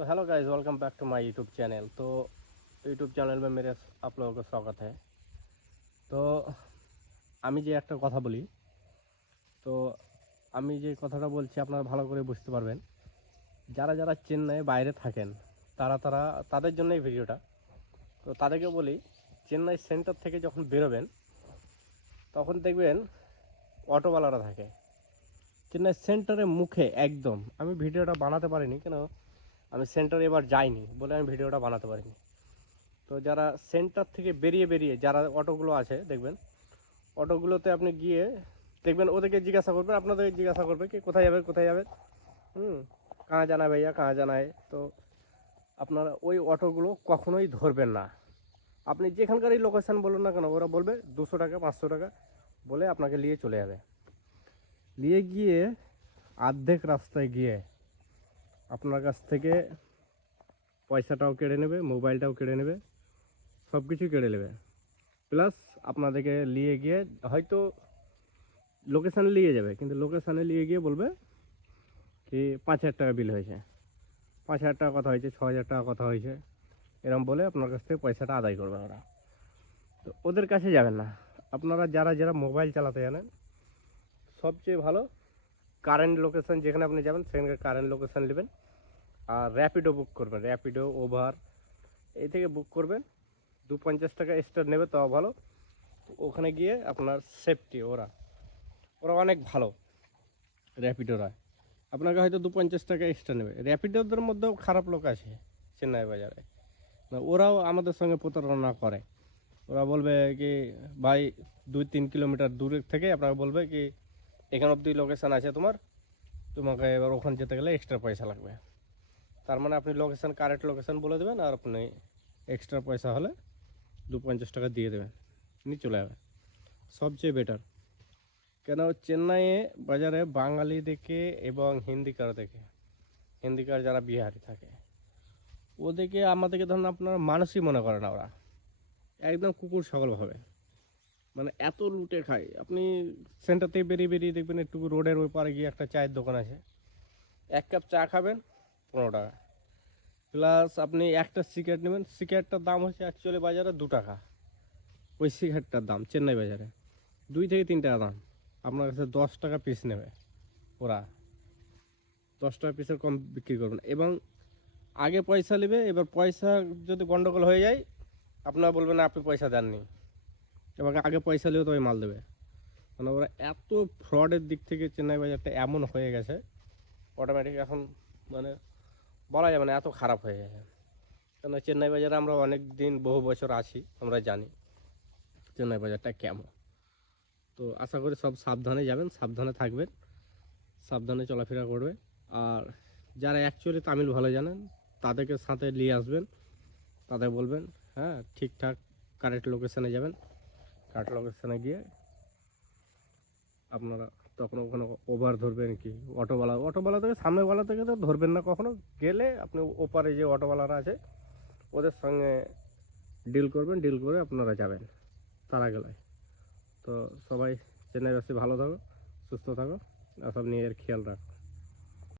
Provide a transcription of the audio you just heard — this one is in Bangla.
तो hello guys, welcome back to my YouTube channel. तो यूट्यूब चैनल में मेरे आप लोगों का स्वागत है। तो আমি যে একটা কথা বলি, তো আমি যে কথাটা বলছি আপনারা ভালো করে বুঝতে পারবেন। যারা যারা চেন্নাইয়ে বাইরে থাকেন তারা তাদের জন্য এই ভিডিওটা। তো তাদেরকে বলি, চেন্নাই সেন্টার থেকে যখন বেরোবেন তখন দেখবেন অটোওয়ালারা থাকে চেন্নাই সেন্টারের মুখে একদম। আমি ভিডিওটা বানাতে পারিনি কেন, আমি সেন্টারে এবার যাইনি বলে আমি ভিডিওটা বানাতে পারিনি। তো যারা সেন্টার থেকে বেরিয়ে বেরিয়ে যারা অটোগুলো আছে দেখবেন, অটোগুলোতে আপনি গিয়ে দেখবেন ওদেরকে জিজ্ঞাসা করবেন, আপনাদেরকে জিজ্ঞাসা করবে কি কোথায় যাবে কোথায় যাবে, কাহা জানা ভাইয়া কাহা জানায়। তো আপনারা ওই অটোগুলো কখনোই ধরবেন না। আপনি যেখানকারই লোকেশান বলুন না কেন, ওরা বলবে 200 টাকা 500 টাকা বলে আপনাকে নিয়ে চলে যাবে। নিয়ে গিয়ে অর্ধেক রাস্তায় গিয়ে আপনার কাছ থেকে পয়সাটাও কেড়ে নেবে, মোবাইলটাও কেড়ে নেবে, সব কিছুই কেড়ে নেবে। প্লাস আপনাদেরকে নিয়ে গিয়ে হয়তো লোকেশানে নিয়ে যাবে, কিন্তু লোকেশানে নিয়ে গিয়ে বলবে কি 5,000 টাকা বিল হয়েছে, 5,000 টাকা কথা হয়েছে, 6,000 টাকা কথা হয়েছে, এরকম বলে আপনার কাছ থেকে পয়সাটা আদায় করবে ওরা। তো ওদের কাছে যাবেন না। আপনারা যারা যারা মোবাইল চালাতে জানেন, সবচেয়ে ভালো কারেন্ট লোকেশান যেখানে আপনি যাবেন সেখানে কারেন্ট লোকেশান নেবেন। আর র্যাপিডো বুক করবেন, র্যাপিডো ওভার এই থেকে বুক করবেন। 250 টাকা এক্সট্রা নেবে, তাও ভালো। ওখানে গিয়ে আপনার সেফটি, ওরা ওরা অনেক ভালো র্যাপিডোরা। আপনাকে হয়তো 250 টাকা এক্সট্রা নেবে। র্যাপিডোদের মধ্যেও খারাপ লোক আছে চেন্নাই বাজারে, না ওরাও আমাদের সঙ্গে প্রতারণা করে। ওরা বলবে কি ভাই 2-3 কিলোমিটার দূরের থেকে আপনাকে বলবে কি এখান অবধি লোকেশান আছে তোমাকে এবার ওখানে যেতে গেলে এক্সট্রা পয়সা লাগবে। তার মানে আপনি লোকেশান কারেক্ট লোকেশান বলে দেবেন আর আপনি এক্সট্রা পয়সা হলে 250 টাকা দিয়ে দেবেন, নিয়ে চলে যাবে। সবচেয়ে বেটার। কেন চেন্নাইয়ে বাজারে বাঙালি দেখে এবং হিন্দিকার দেখে, হিন্দিকার যারা বিহারি থাকে ওদেরকে আমাদেরকে ধরুন আপনারা মানুষই মনে করে না। ওরা একদম কুকুর ছাগল ভাবে, মানে এত লুটে খায়। আপনি সেন্টার থেকে বেরিয়ে বেরিয়ে দেখবেন একটু রোডের ওই পারে গিয়ে একটা চায়ের দোকান আছে, 1 কাপ চা খাবেন 15 টাকা, প্লাস আপনি একটা সিগারেট নেবেন, সিগারেটটার দাম হচ্ছে অ্যাকচুয়ালি বাজারে 2 টাকা। ওই সিগারেটটার দাম চেন্নাই বাজারে 2 থেকে 3 টাকা দাম। আপনার কাছে 10 টাকা পিস নেবে ওরা, 10 টাকা পিসের কম বিক্রি করবেন। এবং আগে পয়সা নেবে, এবার পয়সা যদি গন্ডগোল হয়ে যায় আপনারা বলবেন না আপনি পয়সা দেননি, এবং আগে পয়সা নিয়েও তো ওই মাল দেবে। মানে ওরা এত ফ্রডের দিক থেকে চেন্নাই বাজারটা এমন হয়ে গেছে অটোমেটিক এখন, মানে বলা যাবে না এত খারাপ হয়ে গেছে। কেন চেন্নাই বাজারে আমরা অনেক দিন বহু বছর আছি, আমরা জানি চেন্নাই বাজারটা কেমন। তো আশা করি সব সাবধানে যাবেন, সাবধানে থাকবেন, সাবধানে চলাফেরা করবে। আর যারা অ্যাকচুয়ালি তামিল ভালো জানেন তাদেরকে সাথে নিয়ে আসবেন, তাদের বলবেন হ্যাঁ ঠিকঠাক কারেক্ট লোকেশানে যাবেন। কারেক্ট লোকেশানে গিয়ে আপনারা তখন ওখানে ওভার ধরবেন কি অটোওয়ালা থেকে সামনেওয়ালা থেকে তো ধরবেন না কখনো। গেলে আপনি ওপারে যে অটোওয়ালারা আছে ওদের সঙ্গে ডিল করবেন, ডিল করে আপনারা যাবেন তারা গেলে। তো সবাই চেন্নাইবাসী ভালো থাকো, সুস্থ থাকো, আর সব নিজের খেয়াল রাখো।